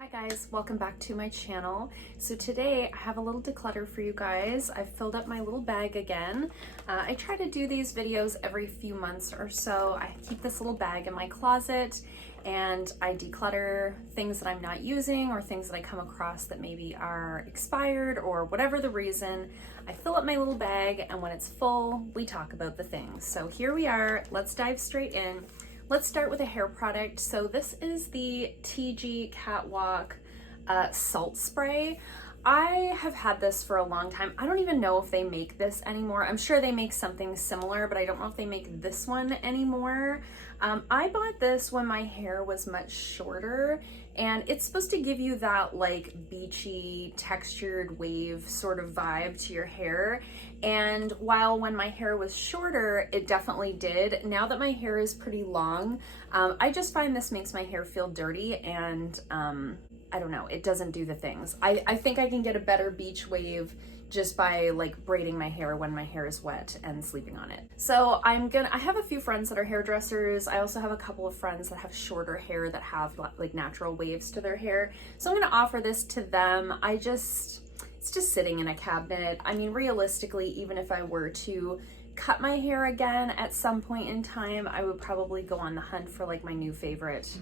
Hi guys, welcome back to my channel. So today I have a little declutter for you guys. I've filled up my little bag again. I try to do these videos every few months or so. I keep this little bag in my closet and I declutter things that I'm not using or things that I come across that maybe are expired or whatever the reason. I fill up my little bag and when it's full, we talk about the things. So here we are, let's dive straight in. Let's start with a hair product. So this is the Catwalk salt spray. I have had this for a long time. I don't even know if they make this anymore. I'm sure they make something similar, but I don't know if they make this one anymore. I bought this when my hair was much shorter, and it's supposed to give you that like beachy textured wave sort of vibe to your hair. And while when my hair was shorter, it definitely did. Now that my hair is pretty long, I just find this makes my hair feel dirty and I don't know, it doesn't do the things. I think I can get a better beach wave just by like braiding my hair when my hair is wet and sleeping on it. So I have a few friends that are hairdressers. I also have a couple of friends that have shorter hair that have like natural waves to their hair. So I'm gonna offer this to them. It's just sitting in a cabinet. I mean, realistically, even if I were to cut my hair again at some point in time, I would probably go on the hunt for like my new favorite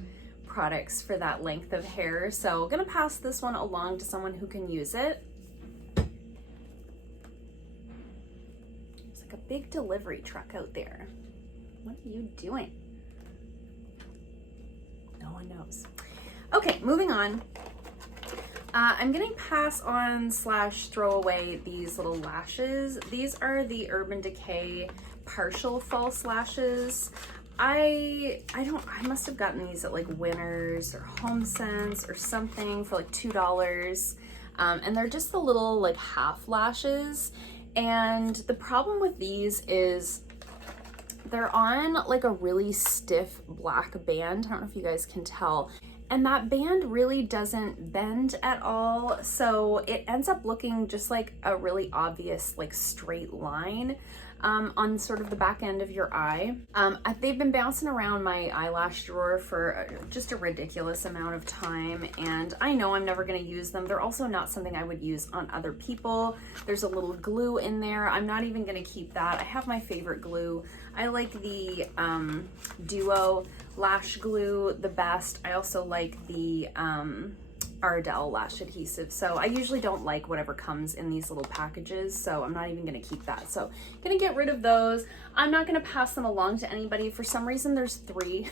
products for that length of hair. So I'm gonna pass this one along to someone who can use it. It's like a big delivery truck out there. What are you doing? No one knows. Okay, moving on. I'm gonna pass on / throw away these little lashes. These are the Urban Decay partial false lashes. I must have gotten these at like Winners or HomeSense or something for like $2. And they're just the little like half lashes. And the problem with these is they're on like a really stiff black band. I don't know if you guys can tell. And that band really doesn't bend at all. So it ends up looking just like a really obvious like straight line on sort of the back end of your eye. They've been bouncing around my eyelash drawer for just a ridiculous amount of time, and I know I'm never gonna use them. They're also not something I would use on other people. There's a little glue in there. I'm not even gonna keep that. I have my favorite glue. I like the Duo lash glue the best. I also like the Ardell lash adhesive. So I usually don't like whatever comes in these little packages, so I'm not even gonna keep that. So I'm gonna get rid of those. I'm not gonna pass them along to anybody. For some reason there's 3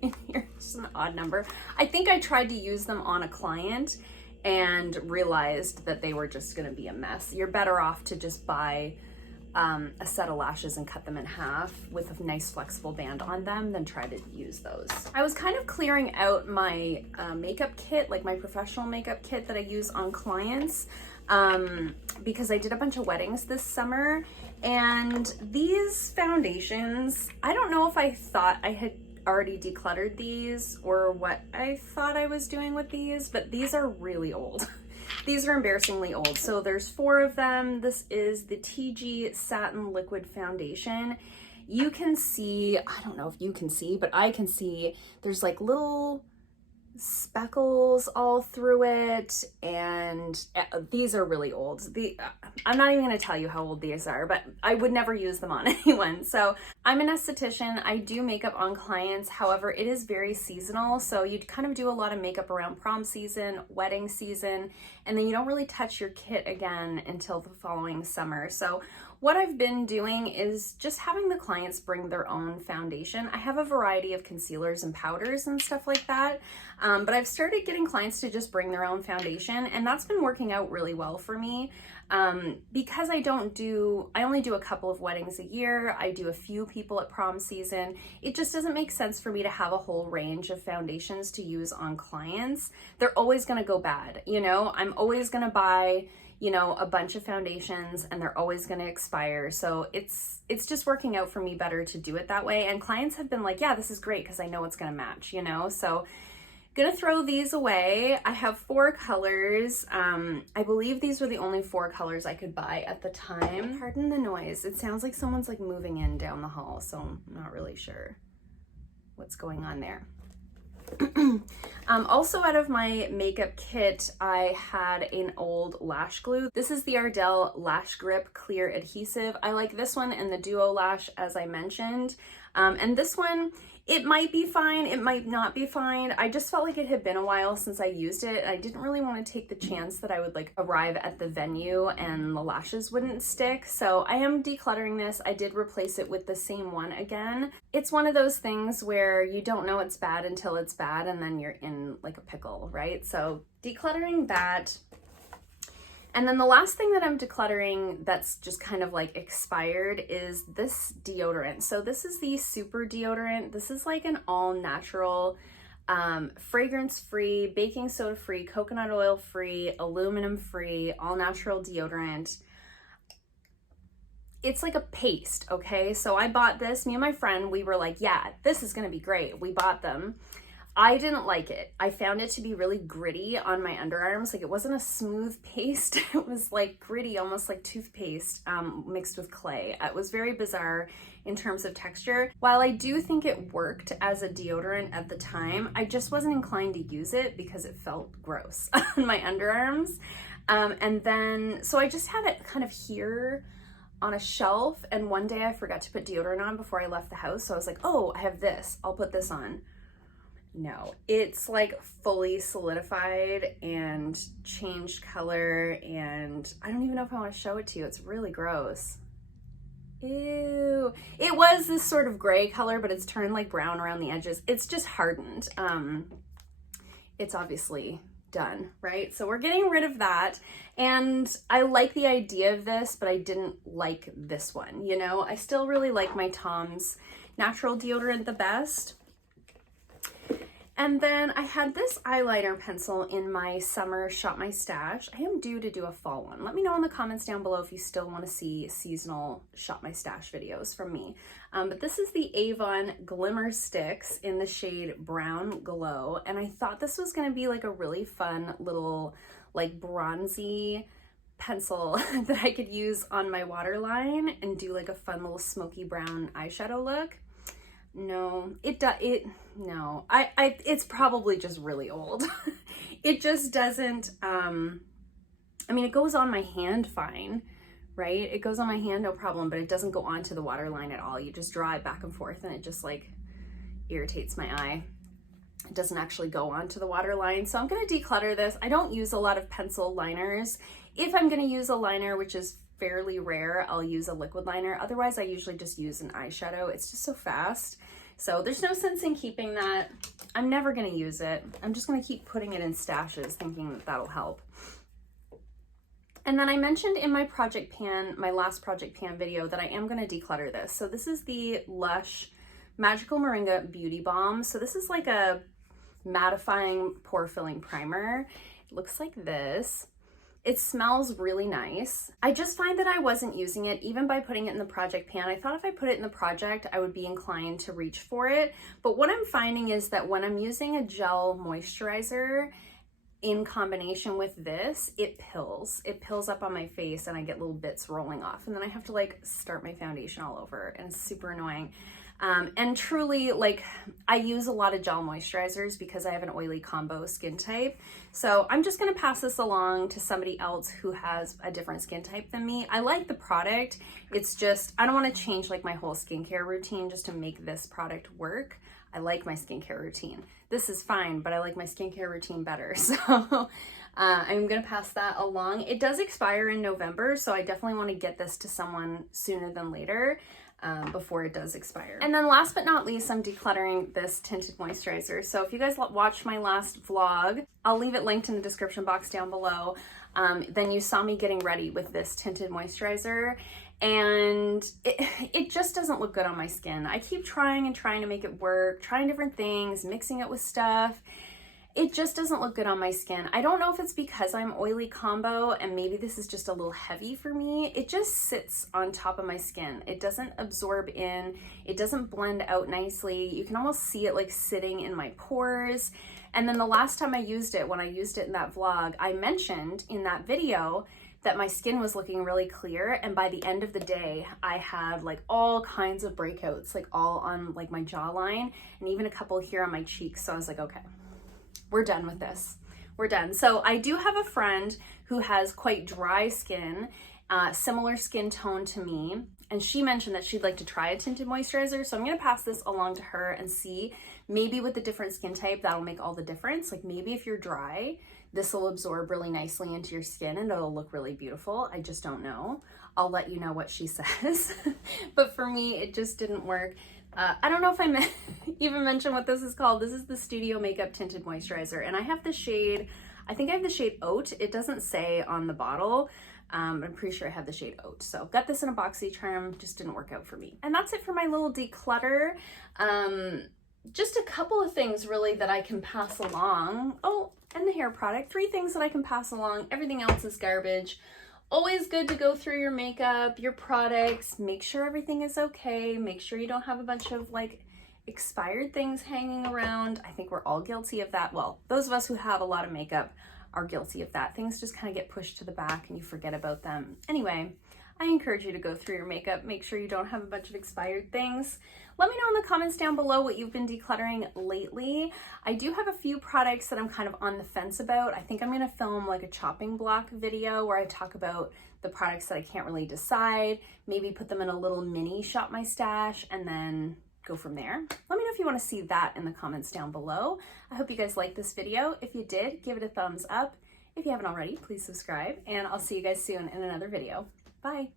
in here. It's an odd number. I think I tried to use them on a client and realized that they were just gonna be a mess. You're better off to just buy a set of lashes and cut them in half with a nice flexible band on them than try to use those. I was kind of clearing out my makeup kit, like my professional makeup kit that I use on clients, because I did a bunch of weddings this summer, and these foundations, I don't know if I thought I had already decluttered these or what I thought I was doing with these, but these are really old. These are embarrassingly old. So there's 4 of them. This is the TG Satin Liquid Foundation. You can see, I don't know if you can see, but I can see there's like little speckles all through it, and these are really old. I'm not even going to tell you how old these are, but I would never use them on anyone. So I'm an esthetician. I do makeup on clients. However, it is very seasonal. So you'd kind of do a lot of makeup around prom season, wedding season, and then you don't really touch your kit again until the following summer. So what I've been doing is just having the clients bring their own foundation. I have a variety of concealers and powders and stuff like that, but I've started getting clients to just bring their own foundation, and that's been working out really well for me. Because I only do a couple of weddings a year. I do a few people at prom season. It just doesn't make sense for me to have a whole range of foundations to use on clients. They're always gonna go bad, you know? I'm always gonna buy, you know, a bunch of foundations and they're always going to expire. So it's just working out for me better to do it that way. And clients have been like, yeah, this is great because I know it's going to match, you know? So gonna throw these away. I have 4 colors. I believe these were the only 4 colors I could buy at the time. Pardon the noise. It sounds like someone's like moving in down the hall, so I'm not really sure what's going on there. Also out of my makeup kit, I had an old lash glue. This is the Ardell Lash Grip Clear Adhesive. I like this one and the Duo Lash, as I mentioned. And this one, it might be fine, it might not be fine. I just felt like it had been a while since I used it. I didn't really want to take the chance that I would like arrive at the venue and the lashes wouldn't stick. So I am decluttering this. I did replace it with the same one again. It's one of those things where you don't know it's bad until it's bad and then you're in like a pickle, right? So decluttering that. And then the last thing that I'm decluttering that's just kind of like expired is this deodorant. So this is the Super Deodorant. This is like an all natural, fragrance free, baking soda free, coconut oil free, aluminum free, all natural deodorant. It's like a paste, okay? So I bought this, me and my friend, we were like, yeah, this is gonna be great. We bought them. I didn't like it. I found it to be really gritty on my underarms. Like it wasn't a smooth paste. It was like gritty, almost like toothpaste mixed with clay. It was very bizarre in terms of texture. While I do think it worked as a deodorant at the time, I just wasn't inclined to use it because it felt gross on my underarms. And then, so I just had it kind of here on a shelf. And one day I forgot to put deodorant on before I left the house. So I was like, oh, I have this. I'll put this on. No, it's like fully solidified and changed color, and I don't even know if I want to show it to you. It's really gross. Ew. It was this sort of gray color, but it's turned like brown around the edges. It's just hardened. It's obviously done, right? So we're getting rid of that. And I like the idea of this, but I didn't like this one, you know? I still really like my Tom's natural deodorant the best. And then I had this eyeliner pencil in my summer Shop My Stash. I am due to do a fall one. Let me know in the comments down below if you still want to see seasonal Shop My Stash videos from me. But this is the Avon Glimmer Sticks in the shade Brown Glow. And I thought this was going to be like a really fun little like bronzy pencil that I could use on my waterline and do like a fun little smoky brown eyeshadow look. No, it's probably just really old. It just doesn't, I mean, it goes on my hand fine, right? It goes on my hand, no problem, but it doesn't go onto the waterline at all. You just draw it back and forth and it just like irritates my eye. It doesn't actually go onto the waterline. So I'm going to declutter this. I don't use a lot of pencil liners. If I'm going to use a liner, which is fairly rare, I'll use a liquid liner. Otherwise, I usually just use an eyeshadow. It's just so fast. So there's no sense in keeping that. I'm never going to use it. I'm just going to keep putting it in stashes thinking that that'll help. And then I mentioned in my project pan, my last project pan video, that I am going to declutter this. So this is the Lush Magical Moringa Beauty Balm. So this is like a mattifying pore filling primer. It looks like this. It smells really nice. I just find that I wasn't using it even by putting it in the project pan. I thought if I put it in the project, I would be inclined to reach for it. But what I'm finding is that when I'm using a gel moisturizer in combination with this, it pills. It pills up on my face and I get little bits rolling off. And then I have to like start my foundation all over and it's super annoying. And truly, like, I use a lot of gel moisturizers because I have an oily combo skin type. So I'm just going to pass this along to somebody else who has a different skin type than me. I like the product. It's just, I don't want to change like my whole skincare routine just to make this product work. I like my skincare routine. This is fine, but I like my skincare routine better. So I'm going to pass that along. It does expire in November, so I definitely want to get this to someone sooner than later. Before it does expire. And then last but not least, I'm decluttering this tinted moisturizer. So if you guys watched my last vlog, I'll leave it linked in the description box down below. Then you saw me getting ready with this tinted moisturizer and it just doesn't look good on my skin. I keep trying and trying to make it work, trying different things, mixing it with stuff. It just doesn't look good on my skin. I don't know if it's because I'm oily combo and maybe this is just a little heavy for me. It just sits on top of my skin. It doesn't absorb in, it doesn't blend out nicely. You can almost see it like sitting in my pores. And then the last time I used it, when I used it in that vlog, I mentioned in that video that my skin was looking really clear, and by the end of the day I had like all kinds of breakouts, like all on like my jawline and even a couple here on my cheeks. So I was like, okay, we're done with this. We're done. So I do have a friend who has quite dry skin, similar skin tone to me, and she mentioned that she'd like to try a tinted moisturizer. So I'm going to pass this along to her and see, maybe with the different skin type, that'll make all the difference. Like maybe if you're dry, this will absorb really nicely into your skin and it'll look really beautiful. I just don't know. I'll let you know what she says. But for me, it just didn't work. I don't know if I even mentioned what this is called. This is the Studio Makeup Tinted Moisturizer, and I have the shade, I think I have the shade Oat. It doesn't say on the bottle. I'm pretty sure I have the shade Oat. So got this in a BoxyCharm, just didn't work out for me. And that's it for my little declutter. Just a couple of things really that I can pass along. Oh, and the hair product. 3 things that I can pass along. Everything else is garbage. Always good to go through your makeup, your products, make sure everything is okay. Make sure you don't have a bunch of like expired things hanging around. I think we're all guilty of that. Well, those of us who have a lot of makeup are guilty of that. Things just kind of get pushed to the back and you forget about them. Anyway, I encourage you to go through your makeup. Make sure you don't have a bunch of expired things. Let me know in the comments down below what you've been decluttering lately. I do have a few products that I'm kind of on the fence about. I think I'm going to film like a chopping block video where I talk about the products that I can't really decide, maybe put them in a little mini shop my stash and then go from there. Let me know if you want to see that in the comments down below. I hope you guys liked this video. If you did, give it a thumbs up. If you haven't already, please subscribe, and I'll see you guys soon in another video. Bye.